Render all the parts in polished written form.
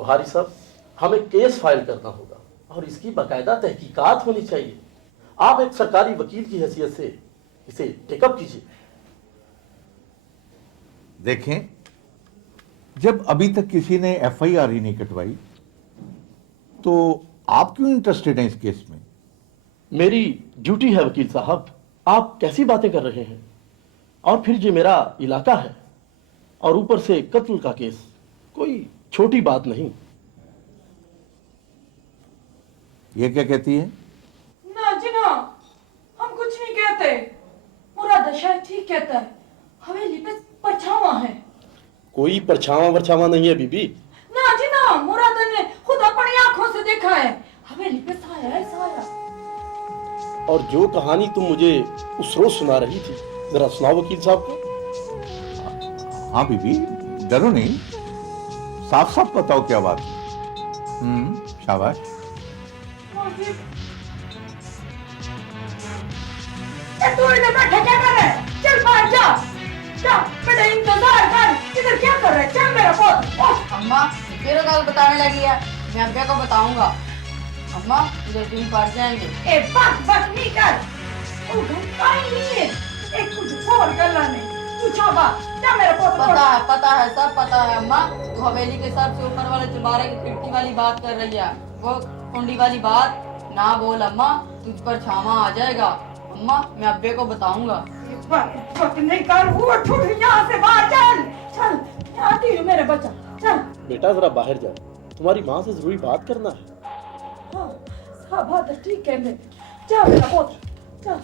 बुहारी साहब, हमें केस फाइल करना होगा और इसकी बाकायदा तहकीकात होनी चाहिए। आप एक सरकारी वकील की हैसियत से इसे टेकअप कीजिए। देखें, जब अभी तक किसी ने एफआईआर ही नहीं कटवाई तो आप क्यों इंटरेस्टेड हैं इस केस में? मेरी ड्यूटी है वकील साहब। आप कैसी बातें कर रहे हैं? और फिर ये मेरा इलाका है और ऊपर से कत्ल का केस, कोई छोटी बात नहीं। ये क्या कहती है? ना जी ना, हम कुछ नहीं कहते। मुराद शायद ठीक कहता है, हवेली पे परछावा है। कोई परछावा वरछावा नहीं है बीबी। ना जी ना, मुराद ने खुद अपनी आंखों से देखा है, हवेली पे साया है, साया। और जो कहानी तुम मुझे उस रोज सुना रही थी, जरा सुनाओ वकील साहब को। हाँ बीबी, डरो नहीं, साफ साफ बताओ क्या बात है। शाबाश। तू इधर बैठा क्या कर रहा है? चल बाहर जा, जा बेटा, इंतजार कर। इधर क्या कर रहा है? चल मेरा पोत। अम्मा फिर कल बताने लगी है, मैं अब्बे को बताऊंगा। अम्मा मुझे दिन पड़ जाएंगे। ए बक बक नहीं कर, वो घंटा ही नहीं है। एक कुछ और गल्ला नहीं, तू छाबा जा मेरा पोत। पता है सब पता है अम्मा। तू हवेली के सबसे ऊपर वाले चुबारे की खिड़की वाली बात कर रही है, वो कुंडी वाली बात ना बोल अम्मा, तुझ पर छावा आ जाएगा। अम्मा मैं अब्बे को बताऊंगा। बक नहीं कर, वो छूट यहाँ से बाहर चल। चल आती हूँ मेरे बच्चा, चल। बेटा जरा बाहर जाओ, तुम्हारी माँ से जरूरी बात करना है। हाँ सब बात ठीक है, जा मेरा पोत, चल।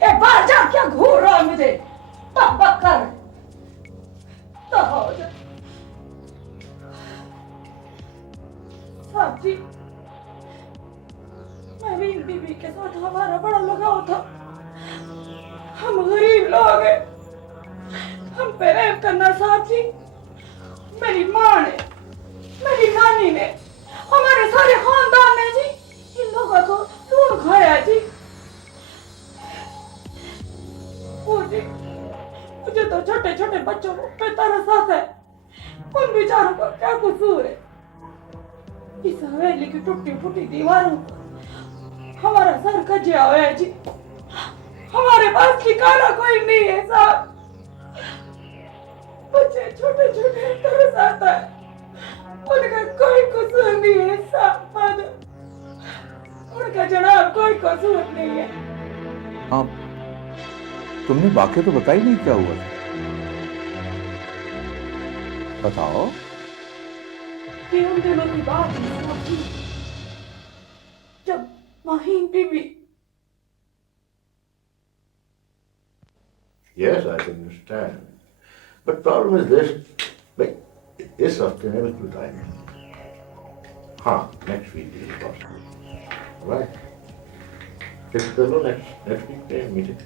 ए बाहर जा, क्या घूर रहा है मुझे? बक बक कर तो हो जा। साहब जी, नवीन बीबी के साथ हमारा बड़ा लगाव था। हम गरीब लोग हैं, हम पे रहम करना साहब जी। मेरी माँ ने, मेरी नानी ने, हमारे सारे खानदान ने जी इन लोगों को लूट खाया जी। वो जी, मुझे तो छोटे छोटे बच्चों पे तरस आता है। उन बेचारों का क्या कसूर है? इस हवेली की टूटी फूटी दीवारों पर हमारा सर कजिया हुआ है जी। हमारे पास ठिकाना कोई नहीं है साहब। बच्चे छोटे छोटे तरस आता है, उनका कोई कसूर नहीं है साहब। उनका जनाब कोई कसूर नहीं है। हाँ, तुमने वाकई तो बताई नहीं क्या हुआ? बताओ। ये उन दिनों की बात है साहब जी, जब माहीन बीबी। Yes, I can understand. But problem is this, like, इस हफ्ते में बिल्कुल टाइम है। हाँ, next week is possible. Right? Fix कर लो next week पे meeting.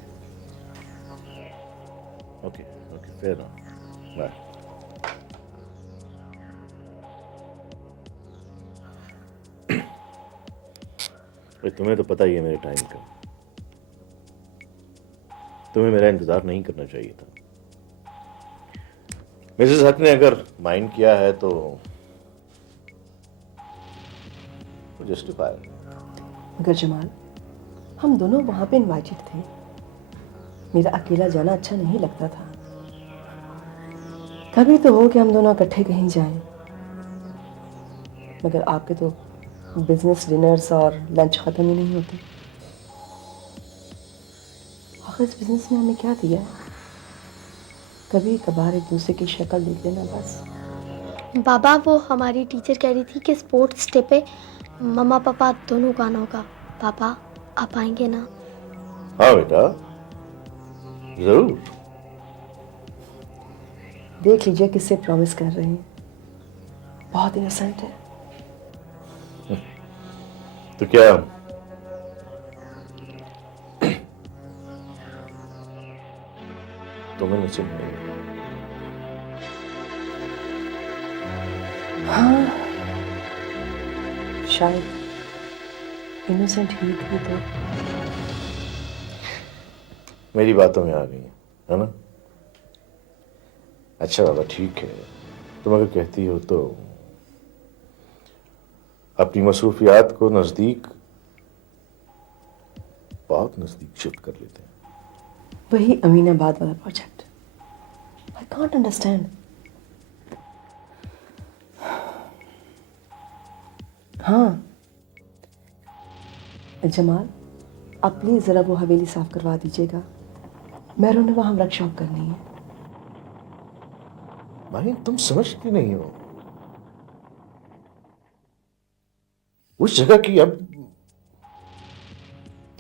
Okay, fair enough. Bye. तुम्हें तो पता ही है मेरे टाइम का, तुम्हें मेरा इंतजार नहीं करना चाहिए था। मिसेस हक ने अगर माइंड किया है तो जस्टिफाई। मगर जमाल, हम दोनों वहां पे इनवाइटेड थे, मेरा अकेला जाना अच्छा नहीं लगता था। कभी तो हो कि हम दोनों इकट्ठे कहीं जाएं, मगर आपके तो बिजनेस डिनर्स और लंच खत्म ही नहीं होते। आखिर इस बिजनेस ने हमें क्या दिया है? कभी कभार एक दूसरे की शक्ल देख लेना बस। बाबा, वो हमारी टीचर कह रही थी कि स्पोर्ट्स डे पे मम्मा पापा दोनों गानों का। पापा आप आएंगे ना? हाँ बेटा, जरूर। देख लीजिए किससे प्रॉमिस कर रहे हैं, बहुत इनोसेंट है। तो क्या तुम्हें नसीब नहीं? हाँ शायद इनोसेंट ही थी तो। मेरी बातों में आ गई है ना? अच्छा बाबा ठीक है, तुम अगर कहती हो तो अपनी मसरूफियात को नजदीक, बहुत नजदीक शिफ्ट कर लेते हैं। वही अमीनाबाद वाला प्रोजेक्ट। I can't understand. हाँ जमाल, आप प्लीज जरा वो हवेली साफ करवा दीजिएगा। मैरों ने वहां वर्कशॉप करनी है। भाई तुम समझती नहीं हो, उस जगह की अब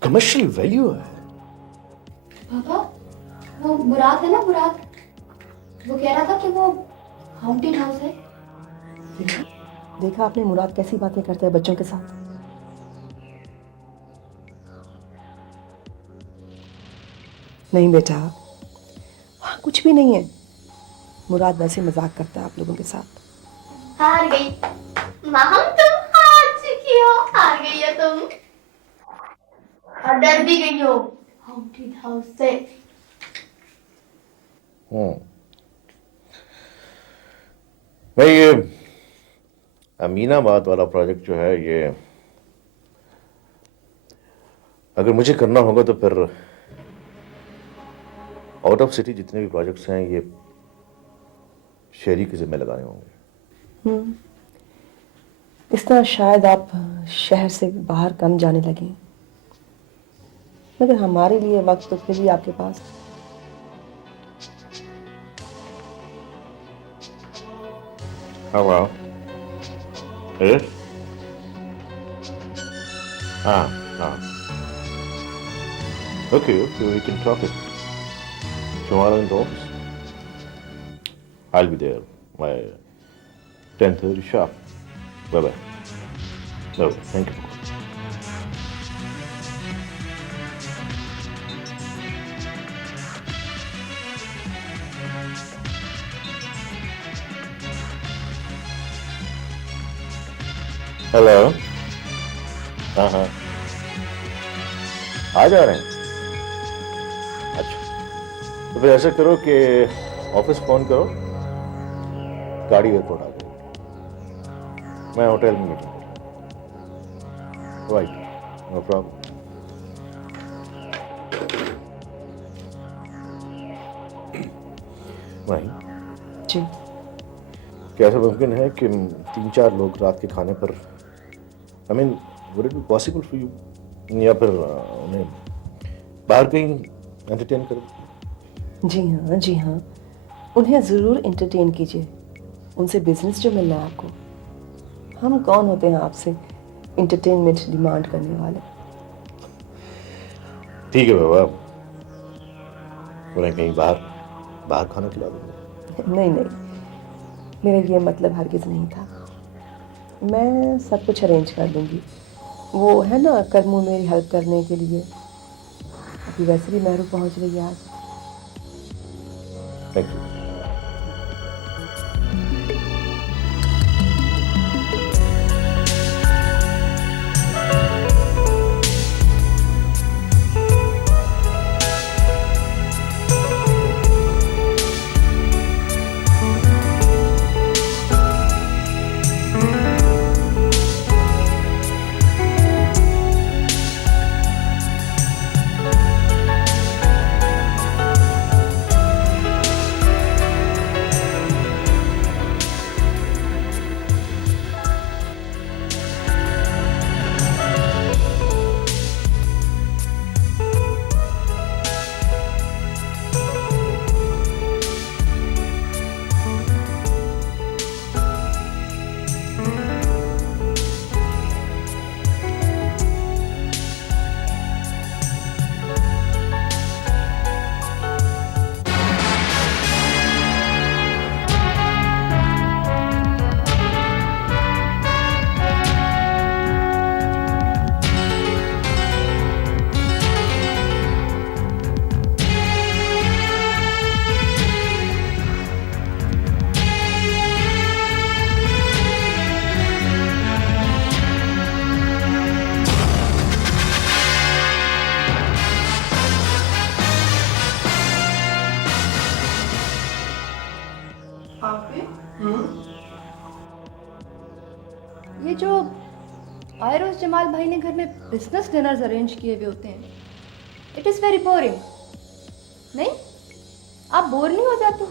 कमर्शियल वैल्यू है। पापा, वो मुराद है ना, मुराद, वो कह रहा था कि वो हाउंटेड हाउस है। देखा आपने मुराद कैसी बातें करता है बच्चों के साथ। नहीं बेटा, वहाँ कुछ भी नहीं है। मुराद वैसे मजाक करता है आप लोगों के साथ। हार गई माहम, तुम हार चुकी हो, हार गई हो तुम, और डर भी गई हो हाउंटेड हाउस से। भाई ये अमीनाबाद वाला प्रोजेक्ट जो है, ये अगर मुझे करना होगा तो फिर आउट ऑफ सिटी जितने भी प्रोजेक्ट्स हैं ये शहरी के जिम्मे लगाने होंगे। इस तरह शायद आप शहर से बाहर कम जाने लगे, मगर हमारे लिए वक्त तो फिर भी आपके पास। हाँ वाह, हाँ okay, we can talk it tomorrow in the office. I'll be there by 10:30 sharp. Bye-bye. No, thank you. Hello, हाँ, आ जा रहे हैं। अच्छा, तो फिर ऐसा करो कि ऑफिस फोन करो, गाड़ी एयरपोर्ट आ जाएगी, मैं होटल में मीटिंग करूँ। Right, no problem. वहीं जी, क्या ऐसा मुमकिन है कि 3-4 लोग रात के खाने पर, I mean would it be possible for you, या फिर उन्हें बाहर कहीं एंटरटेन करो? जी हाँ, जी हाँ, उन्हें ज़रूर एंटरटेन कीजिए। उनसे बिजनेस जो मिलना है आपको। हम कौन होते हैं आपसे एंटरटेनमेंट डिमांड करने वाले। ठीक है बाबा, उन्हें कहीं बाहर खाना खिला दूंगा। नहीं नहीं, मेरे लिए मतलब हरगिज़ नहीं था। मैं सब कुछ अरेंज कर लूँगी। वो है ना करमू मेरी हेल्प करने के लिए, अभी वैसे भी मेहरू पहुँच रही है आज। Thank you. जो आयरोज जमाल भाई ने घर में बिजनेस डिनर्स अरेंज किए हुए होते हैं, इट इज़ वेरी बोरिंग। नहीं, आप बोर नहीं हो जाते?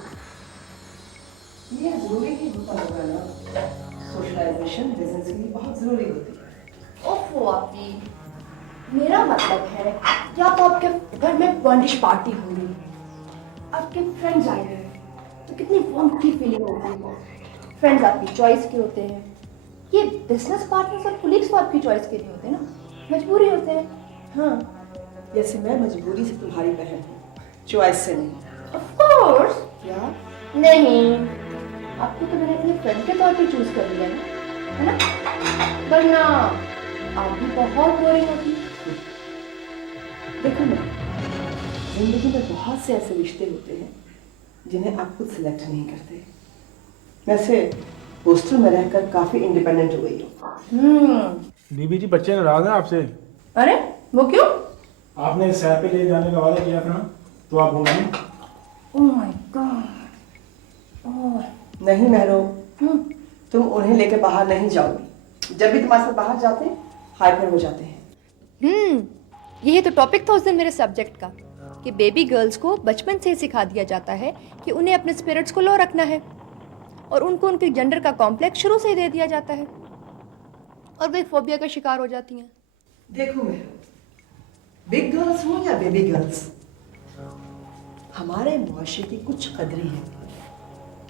ये जरूरी ही होता होगा ना, सोशलाइजेशन बिजनेस के लिए बहुत जरूरी होती है। ओफो आपी, मेरा मतलब है कि आप आपके घर में फर्निश पार्टी हो रही है, आपके फ्रेंड्स आए हुए हैं, तो कितनी वार्म की फीलिंग होती है। फ्रेंड्स आपकी चॉइस के होते हैं, ये बिजनेस पार्टनर्स और कोलीग्स तो आपकी चॉइस के नहीं होते ना, मजबूरी होते हैं। हाँ, जैसे मैं मजबूरी से तुम्हारी बहन हूँ, चॉइस से नहीं। Of course. क्या? नहीं, आपको तो मैंने अपने फ्रेंड के तौर पे चूज कर लिया है ना? वरना आप भी बहुत बोरिंग होती। देखो ना, जिंदगी में बहुत से ऐसे रिश्ते होते हैं जिन्हें आप खुद सिलेक्ट नहीं करते। वैसे हॉस्टल में रहकर काफी इंडिपेंडेंट हो गई हो। बीबी जी, बच्चे नाराज हैं आपसे। अरे वो क्यों? आपने सैर पे ले जाने का वादा किया था ना, तो आप भूल गए। Oh my God. ओह नहीं महरो, तुम उन्हें लेकर बाहर नहीं जाओगी। जब भी तुम्हारे साथ बाहर जाते हैं, हाइपर हो जाते हैं। यही तो टॉपिक था उस दिन मेरे सब्जेक्ट का, कि बेबी गर्ल्स को बचपन से ही सिखा दिया जाता है कि उन्हें अपने स्पिरिट्स को लो रखना है, और उनको उनके जेंडर का कॉम्प्लेक्स शुरू से ही दे दिया जाता है, और वे फोबिया का शिकार हो जाती हैं। देखो महरो, बिग गर्ल्स हो या बेबी गर्ल्स, हमारे मुआशरे की कुछ कदरें हैं,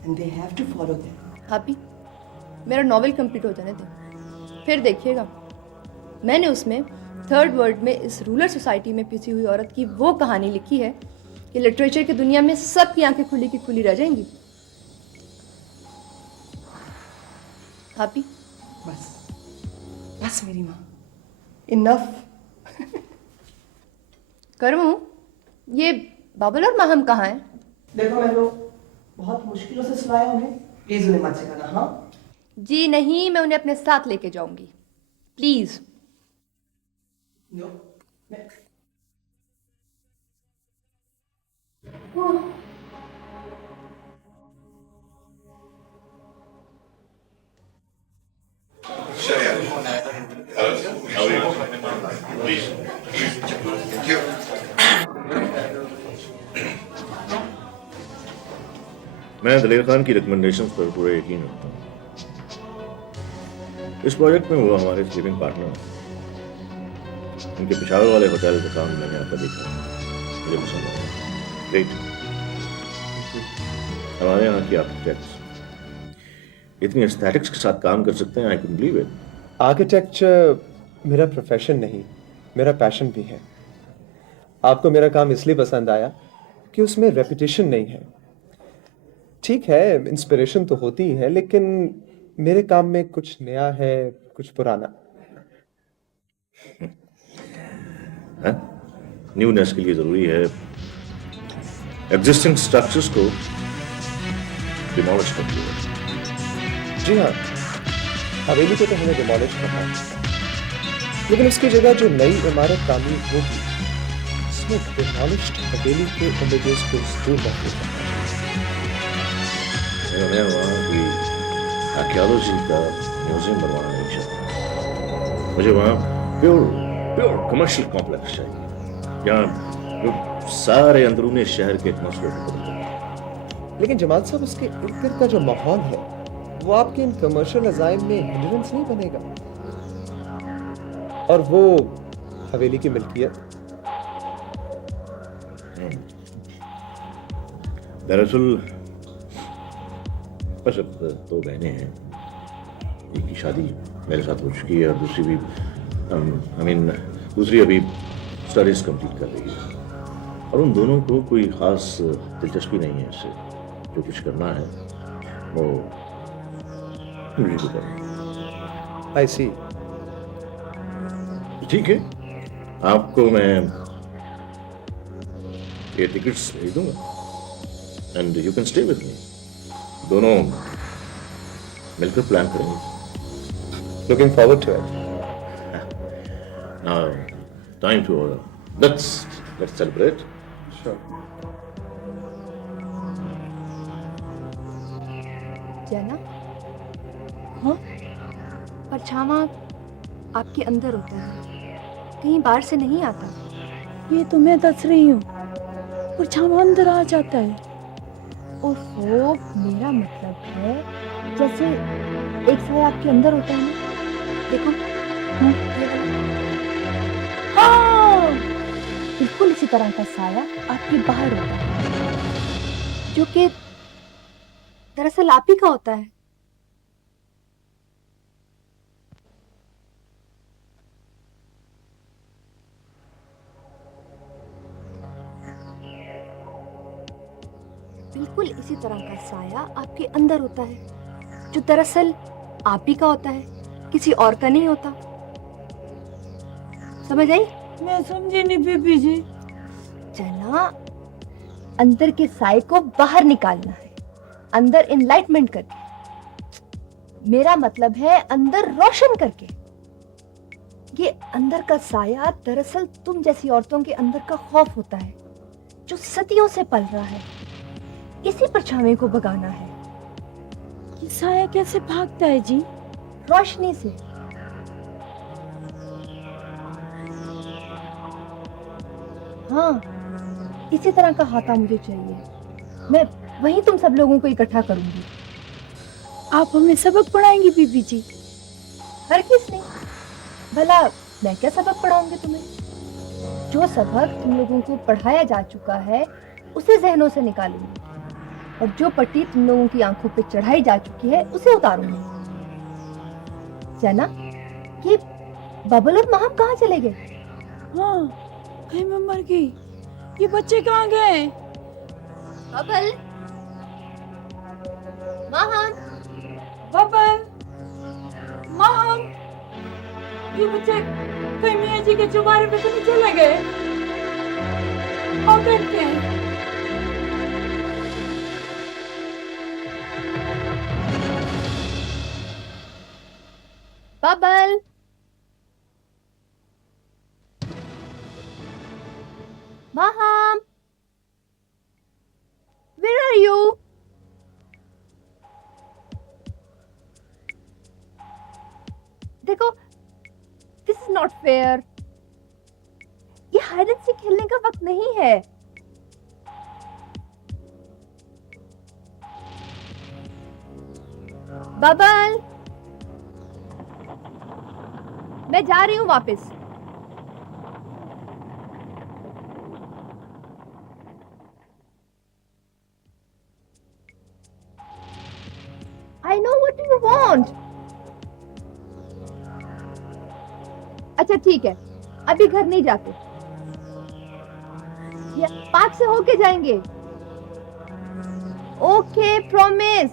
and they have to follow them. अभी मेरा नॉवेल कंप्लीट हो जाने दें, फिर देखिएगा मैंने उसमें थर्ड वर्ल्ड में इस रूलर सोसाइटी में पिसी हुई औरत की वो कहानी लिखी है कि लिटरेचर की दुनिया में सबकी आंखें खुली की खुली रह जाएंगी। हैप्पी? बस बस मेरी माँ, इनफ। करूँ? ये बाबुल और माहम कहाँ हैं? देखो महरो, बहुत मुश्किलों से सुनाया उन्हें, प्लीज उन्हें मत सिखाना। हाँ जी नहीं, मैं उन्हें अपने साथ लेके जाऊंगी, प्लीज। नो। मैं दलेर खान की रिकमेंडेशंस पर पूरा यकीन रखता हूँ। इस प्रोजेक्ट में वो हमारे स्लीपिंग पार्टनर हैं। उनके पिशावर वाले होटल का काम मैंने आपका देखा, मुझे पसंद आया। ग्रेट। हमारे यहाँ की आर्किटेक्ट्स इतनी एस्थेटिक्स के साथ काम कर सकते हैं, I can believe it. Architecture मेरा प्रोफेशन नहीं, मेरा पैशन भी है। आपको मेरा काम इसलिए पसंद आया कि उसमें रेपिटेशन नहीं है। ठीक है, इंस्पिरेशन तो होती ही है, लेकिन मेरे काम में कुछ नया है, कुछ पुराना। न्यूनेस के लिए जरूरी है एग्जिस्टिंग स्ट्रक्चर्स को डिमोलिश कर दिया। जी हाँ, हवेली को तो हमें डिमोलिश करना है, लेकिन उसकी जगह जो नई इमारत तामीर होगी, उसमें डिमोलिश्ड हवेली के इमेजेस को दूर रखना है। मैं वहाँ की आर्कियोलॉजी का म्यूजियम बनवाना नहीं चाहता। मुझे वहाँ प्योर कमर्शियल कॉम्प्लेक्स चाहिए, जहाँ सारे अंदरूनी शहर के एटमॉस्फेयर को बदल दें। लेकिन जमाल साहब, उसके इर्द गिर्द का जो माहौल है, वो आपके इन कमर्शियल अजाइम में हिंड्रेंस नहीं बनेगा। और वो हवेली की मिल्कियत। दरअसल बस अब दो बहनें हैं, एक की शादी मेरे साथ हो चुकी है और दूसरी भी दूसरी अभी स्टडीज कंप्लीट कर रही है, और उन दोनों को कोई ख़ास दिलचस्पी नहीं है इससे। जो कुछ करना है वो मुझे को करना। आई सी। ठीक है, आपको मैं ये टिकट्स भेज दूंगा and you can stay with me. दोनों मिलकर प्लान करेंगे। Looking forward to it. Now, time to order. Let's celebrate. Sure. जाना? हाँ? परछावा आपके अंदर होता है, कहीं बाहर से नहीं आता। ये तो मैं दस रही हूँ, परछावा अंदर आ जाता है। ओहो, मेरा मतलब है जैसे एक साया आपके अंदर होता है ना, देखो। ये वाला। हाँ, बिल्कुल इसी तरह का साया आपके बाहर होता है, जो कि दरअसल आप ही का होता है। बिल्कुल इसी तरह का साया आपके अंदर होता है, जो दरअसल आप ही का होता है, किसी और का नहीं होता। समझ आई? मैं समझी नहीं बीबी जी। चला, अंदर के साए को बाहर निकालना है, अंदर इनलाइटमेंट करके। मेरा मतलब है अंदर रोशन करके। ये अंदर का साया दरअसल तुम जैसी औरतों के अंदर का खौफ होता है, जो सदियों से पल रहा है। इसी परछावे को भगाना है। ये साया कैसे भागता है जी? रोशनी से। हाँ, इसी तरह का हाथा मुझे चाहिए। मैं वहीं तुम सब लोगों को इकट्ठा करूंगी। आप हमें सबक पढ़ाएंगी बीबी जी? हर किस नहीं, भला मैं क्या सबक पढ़ाऊंगी तुम्हें? जो सबक तुम लोगों को पढ़ाया जा चुका है उसे जहनों से निकालूंगी, और जो पट्टी तुम लोगों की आंखों पे चढ़ाई जा चुकी है उसे उतारूंगी। जाना, ये बबल और महम कहाँ चले गए? हाँ, कहीं मैं मर गई। ये बच्चे कहाँ गए? बबल, महम, बबल, महम, ये बच्चे कहीं मियाँ जी के चुबारे पे तो नहीं चले गए? और करते हैं? Bubble, hmm, where are you? देखो, this is not fair. ये हाइड एंड सीक खेलने का वक्त नहीं है। बबल, मैं जा रही हूँ वापस। I know what you want. अच्छा ठीक है, अभी घर नहीं जाते, या पार्क से होके जाएंगे। Okay, promise.